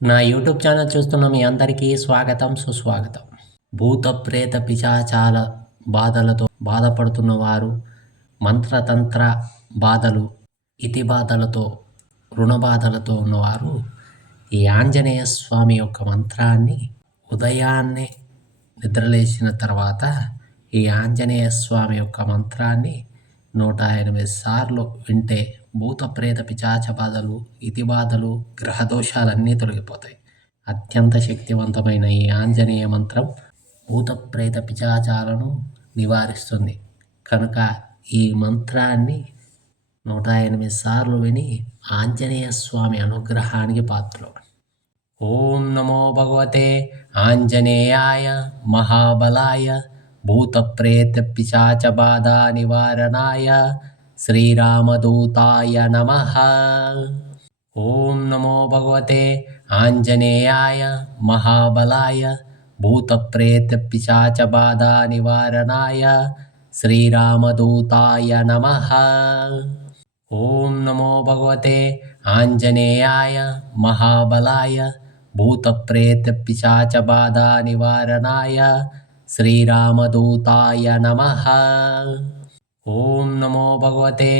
నా YouTube channel చూస్తున్న మీ అందరికీ స్వాగతం, సుస్వాగతం. భూత ప్రేత పిశాచాల బాధలతో బాధపడుతున్న వారు, మంత్రతంత్ర బాధలు, ఇతి బాధలతో, రుణ బాధలతో ఉన్నవారు ఈ ఆంజనేయ స్వామి యొక్క మంత్రాన్ని ఉదయాన్నే నిద్రలేచిన తర్వాత ఈ ఆంజనేయ స్వామి యొక్క మంత్రాన్ని 108 సార్లు వింటే భూత ప్రేత పిశాచ బాధలు, ఇతి బాధలు, గ్రహదోషాలన్నీ తొలగిపోతాయి. అత్యంత శక్తివంతమైన ఈ ఆంజనేయ మంత్రం భూత ప్రేత పిశాచాలను నివారిస్తుంది. కనుక ఈ మంత్రాన్ని 108 సార్లు విని ఆంజనేయ స్వామి అనుగ్రహానికి పాత్రలు. ఓం నమో భగవతే ఆంజనేయాయ మహాబలాయ భూత ప్రేత పిశాచ బాధా నివారణాయ శ్రీరామదూతాయ నమః. ఓం నమో భగవతే ఆంజనేయాయ మహాబలాయ భూత ప్రేత పిశాచ బాధా నివారణాయ శ్రీరామదూతాయ నమః. ఓం నమో భగవతే ఆంజనేయాయ మహాబలాయ భూత ప్రేత పిశాచ బాధా నివారణాయ శ్రీరామదూతాయ నమః. ఓం నమో భగవతే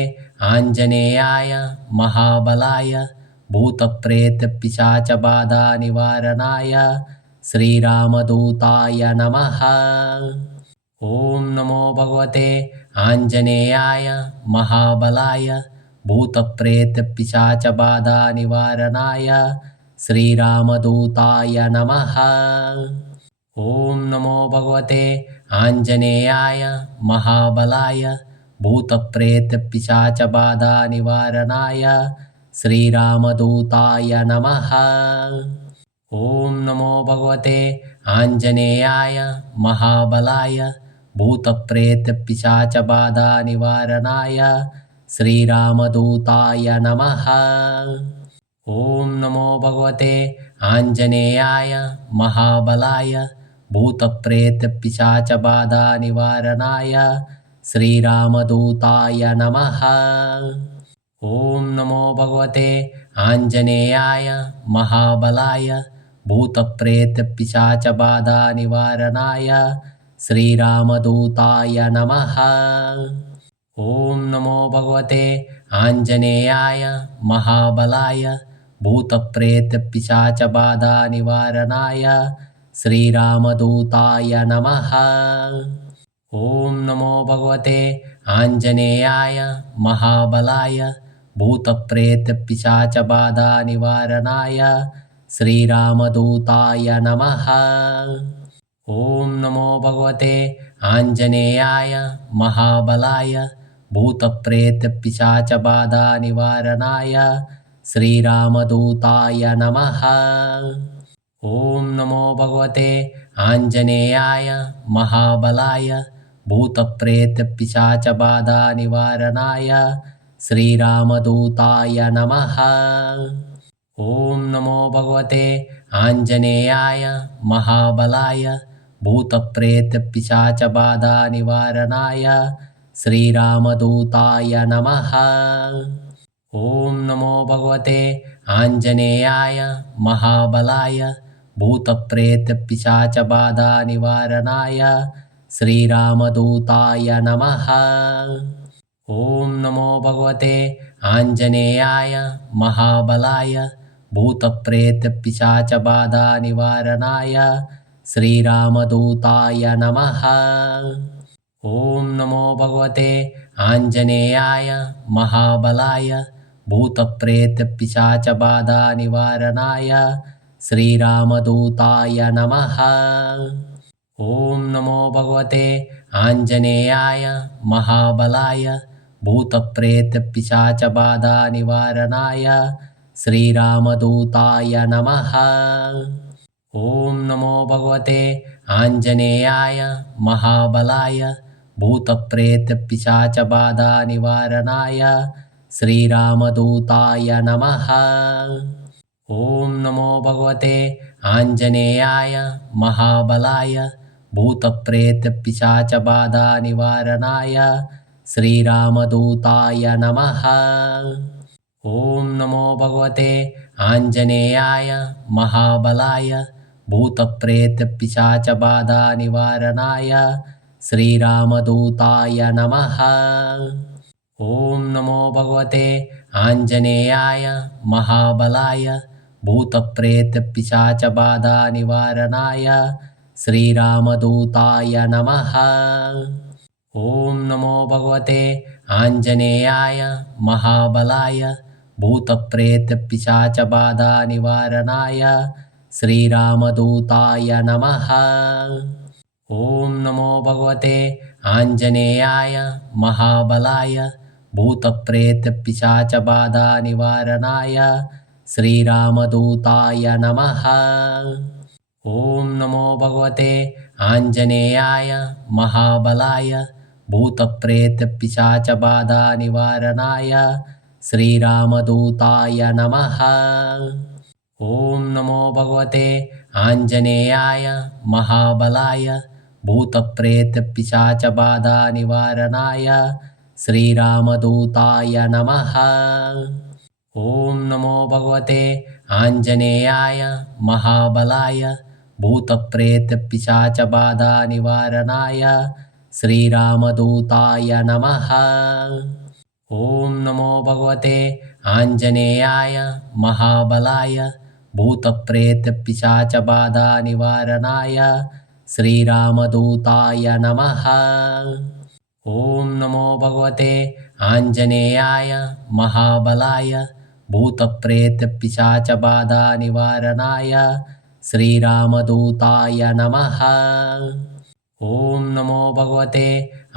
ఆంజనేయాయ మహాబలాయ భూత ప్రేత పిశాచ బాధా నివారణాయ శ్రీరామదూతాయ నమః. ఓం నమో భగవతే ఆంజనేయాయ మహాబలాయ భూత ప్రేత పిశాచ బాధా నివారణాయ శ్రీరామదూతాయ నమః. ఓం నమో భగవతే ఆంజనేయాయ మహాబలాయ భూత ప్రేత పిశాచ బాధా నివారణాయ శ్రీరామదూతాయ నమః. ఓం నమో భగవతే ఆంజనేయాయ మహాబలాయ భూత ప్రేత పిశాచ బాధా నివారణాయ శ్రీరామదూతాయ నమః. ఓం నమో భగవతే ఆంజనేయాయ మహాబలాయ భూత ప్రేత పిశాచ బాధా నివారణాయ శ్రీరామదూతాయ నమః. ఓం నమో భగవతే ఆంజనేయాయ మహాబలాయ భూత ప్రేత పిశాచ బాధా నివారణాయ శ్రీరామదూతాయ నమః. ఓం నమో భగవతే ఆంజనేయాయ మహాబలాయ భూత ప్రేత పిశాచ బాధా నివారణాయ శ్రీరామదూతాయ నమః. ఓం నమో భగవతే ఆంజనేయాయ మహాబలాయ భూత ప్రేత పిశాచ బాధా నివారణాయ శ్రీరామదూతాయ నమః. ఓం నమో భగవతే ఆంజనేయాయ మహాబలాయ భూత ప్రేత పిశాచ బాధా నివారణాయ శ్రీరామదూతాయ నమః. ఓం నమో భగవతే ఆంజనేయాయ మహాబలాయ భూత ప్రేత పిశాచ బాధా నివారణాయ శ్రీరామదూతాయ నమః. ఓం నమో భగవతే ఆంజనేయాయ మహాబలాయ భూత ప్రేత పిశాచ బాధా నివారణాయ శ్రీరామదూతాయ నమః. ఓం నమో భగవతే ఆంజనేయాయ మహాబలాయ భూత ప్రేత పిశాచ బాధా నివారణాయ శ్రీరామదూతాయ నమః. ఓం నమో భగవతే ఆంజనేయాయ మహాబలాయ భూత ప్రేత పిశాచ బాధా నివారణాయ శ్రీరామదూతాయ నమః. ఓం నమో భగవతే ఆంజనేయాయ మహాబలాయ భూత ప్రేత పిశాచ బాధా నివారణాయ శ్రీరామదూతాయ నమః. ఓం నమో భగవతే ఆంజనేయాయ మహాబలాయ భూత ప్రేత పిశాచ బాధా నివారణాయ శ్రీరామదూతాయ నమః. ఓం నమో భగవతే ఆంజనేయాయ మహాబలాయ భూత ప్రేత పిశాచ బాధా నివారణాయ శ్రీరామదూతాయ నమః. ఓం నమో భగవతే ఆంజనేయాయ మహాబలాయ భూత ప్రేత పిశాచ బాధా నివారణాయ శ్రీరామదూతాయ నమః. ఓం నమో భగవతే आञ्जनेयाय महाबलाय भूतप्रेतपिशाचबाधानिवारणाय श्रीरामदूताय नमः। ॐ नमो भगवते आञ्जनेयाय महाबलाय भूतप्रेतपिशाचबाधानिवारणाय श्रीरामदूताय नमः। ॐ नमो भगवते आञ्जनेयाय महाबलाय भूतप्रेतपिशाचबाधानिवारणाय श्रीरामदूताय नमः। ॐ नमो भगवते आञ्जनेयाय महाबलाय भूतप्रेतपिशाचबाधानिवारणाय श्रीरामदूताय नमः। ॐ नमो भगवते आञ्जनेयाय महाबलाय भूतप्रेतपिशाचबाधानिवारणाय श्रीरामदूताय नमः। ॐ नमो भगवते आञ्जनेयाय महाबलाय भूतप्रेतपिशाचबाधानिवारणाय श्रीरामदूताय नमः। ॐ नमो भगवते आञ्जनेयाय महाबलाय भूतप्रेतपिशाचबाधानिवारणाय श्रीरामदूताय नमः। ॐ नमो भगवते आञ्जनेयाय महाबलाय भूतप्रेतपिशाचबाधानिवारणाय श्रीरामदूताय नमः। ॐ नमो भगवते आञ्जनेयाय महाबलाय भूतप्रेतपिशाचबाधानिवारणाय श्रीरामदूताय नमः। ॐ नमो भगवते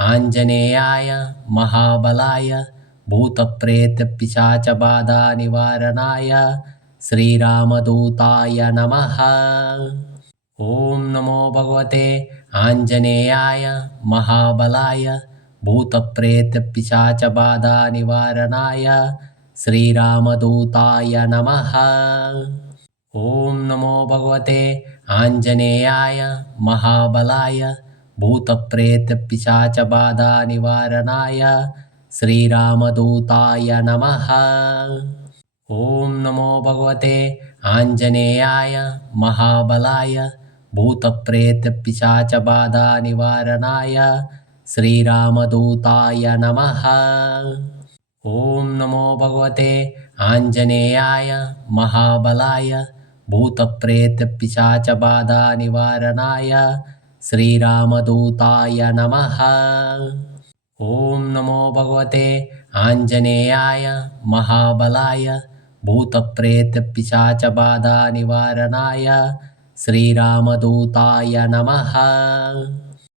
आञ्जनेयाय महाबलाय भूतप्रेतपिशाचबाधानिवारणाय श्रीरामदूताय नमः। ॐ नमो भगवते आञ्जनेयाय महाबलाय भूतप्रेतपिशाचबाधानिवारणाय श्रीरामदूताय नमः। ॐ नमो भगवते आञ्जनेयाय महाबलाय भूतप्रेतपिशाचबाधानिवारणाय श्रीरामदूताय नमः। ॐ नमो भगवते आञ्जनेयाय महाबलाय भूतप्रेतपिशाचबाधानिवारणाय श्रीरामदूताय नमः। ॐ नमो भगवते आञ्जनेयाय महाबलाय भूतप्रेतपिशाचबाधानिवारणाय श्रीरामदूताय नमः। ॐ नमो भगवते आञ्जनेयाय महाबलाय भूतप्रेतपिशाचबाधानिवारणाय श्रीरामदूताय नमः।